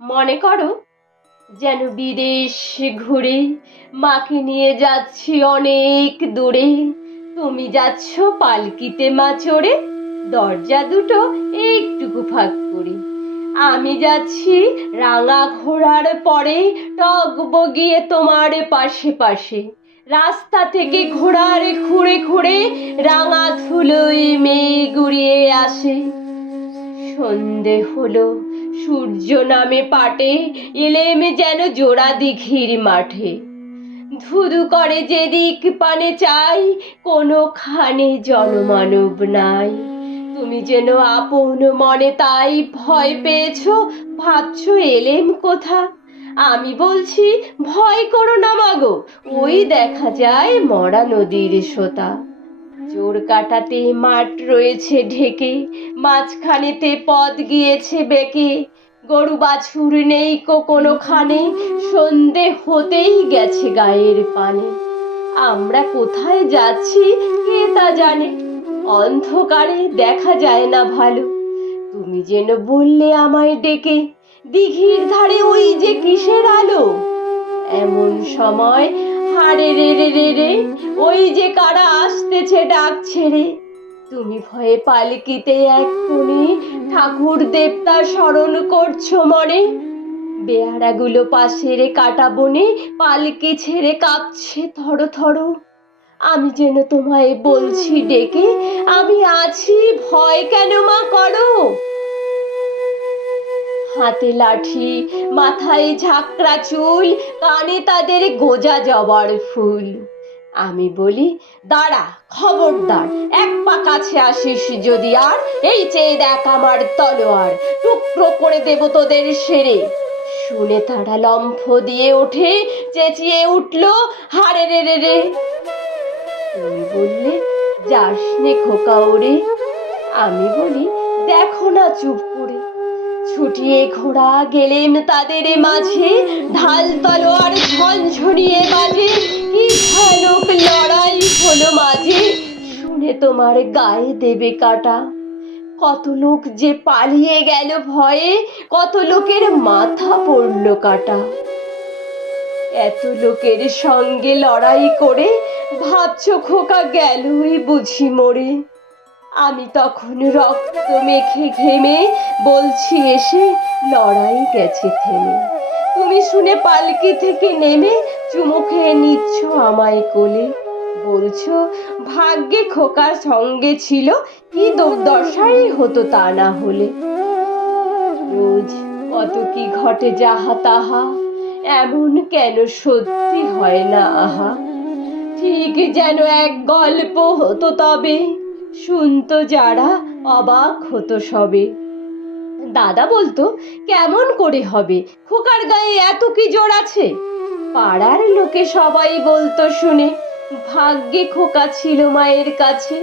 মনে করো যেন বিদেশ ঘুরে মাকে নিয়ে যাচ্ছি অনেক দূরে। তুমি যাচ্ছ পালকিতে মা চড়ে, দরজা দুটো একটুকু ফাঁক করে। আমি যাচ্ছি রাঙা ঘোড়ার পরে, টগবগিয়ে তোমার পাশে পাশে। রাস্তা থেকে ঘোড়ার খুঁড়ে খুঁড়ে রাঙা ধুলোয় মেঘ উড়িয়ে আসে। সন্ধে হলো, সূর্য নামে পাটে, এলেম যেন জোড়া দিঘির মাঠে। ধুধু করে যেদিক পানে চাই, কোনোখানে জনমানব নাই। তুমি যেন আপন মনে তাই ভয় পেয়েছো, ভাবছো এলেম কোথা। আমি বলছি ভয় করো না মাগো, ওই দেখা যায় মরা নদীর সোতা। জোর কাটাতে মাঠ রয়েছে ঢেকে, মাঝখানেতে পথ গিয়েছে বেঁকে। গরু বাছুর নেই কোনোখানে, সন্ধে হতেই গেছে গায়ের পানে। আমরা কোথায় যাচ্ছি কে তা জানে, অন্ধকারে দেখা যায় না ভালো। তুমি যেন বললে আমায় ডেকে, দিঘির ধারে ওই যে কিসের আলো। এমন সময় হারে রে রে রে রে, ওই যে কারা আসতেছে ডাক ছেড়ে। তুমি ভয়ে পালকিতে এক কোণে ঠাকুর দেবতা স্মরণ করছো মনে। বেয়ারাগুলো পাশের কাটা বনে পালকি ছেড়ে কাঁপছে থর থর। আমি যেন তোমায় বলছি ডেকে, আমি আছি, ভয় কেন মা করো। হাতে লাঠি, মাথায় ঝাঁকড়া চুল, কানে তাদের গোজা জবার ফুল। আমি বলি দাঁড়া, খবরদার, এক পা কাছে আসিস যদি আর, এই চেয়ে দেখ আমার তলোয়ার, টুকরো করে দেব তোদের সেরে। শুনে তারা লম্ফ দিয়ে ওঠে, চেঁচিয়ে উঠলো হারে রে রে রে। তুমি বললে যাস নে খোকা ওরে। আমি বলি দেখো না চুপ করে। ছুটিয়ে ঘোড়া গেলেম তাদের মাঝে, ঢাল তলোয়ার ঝনঝনিয়ে বাজে। কি ভয়ানক লড়াই হলো মাঝে, শুনে তোমার গায়ে দেবে কাটা। কত লোক যে পালিয়ে গেল ভয়ে, কত লোকের মাথা পড়লো কাটা। এত লোকের সঙ্গে লড়াই করে ভাবছো খোকা গেলই বুঝি মরে। আমি তখন রক্ত মেখে ঘেমে বলছি এসে লড়াই গেছে থেমে। তুমি শুনে পালকি থেকে নেমে চুমু খেয়ে নিচ্ছ আমায় কোলে। বলছো ভাগ্যে খোকার সঙ্গে ছিল, কি দুর্দশাই হতো তা না হলে। রোজ কত কি ঘটে যাহা তাহা, এমন কেন সত্যি হয় না আহা। ঠিক যেন এক গল্প হতো তবে, শুনতো যারা অবাক হতো সবে। দাদা বলতো কেমন করে হবে, খোকার গায়ে এত কি জোর আছে। পাড়ার লোকে সবাই বলতো শুনে, ভাগ্যে খোকা ছিল মায়ের কাছে।